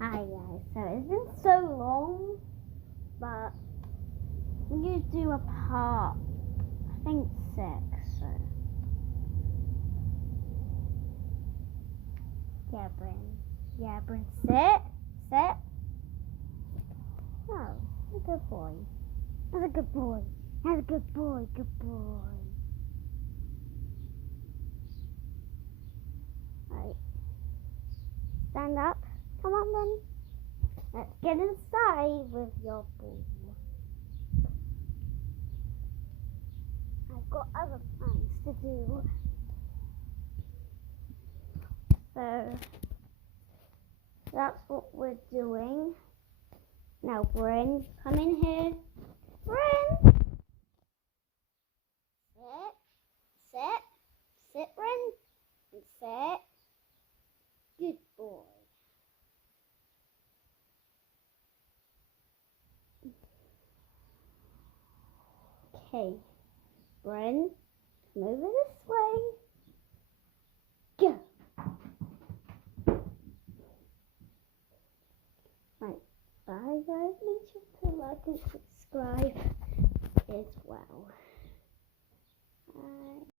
Hi guys, so it's been so long, but I'm going to do a part, I think 6, so. Yeah, Bryn, sit. Oh, a good boy. That's a good boy. That's a good boy, Right, stand up. Come on then. Let's get inside with your ball. I've got other plans to do. So that's what we're doing. Now, Bryn, come in here. Bryn! Sit, Bryn. And sit. Good boy. Okay, Bryn, come over this way. Go. Right, bye guys. Make sure to like and subscribe as well. Bye.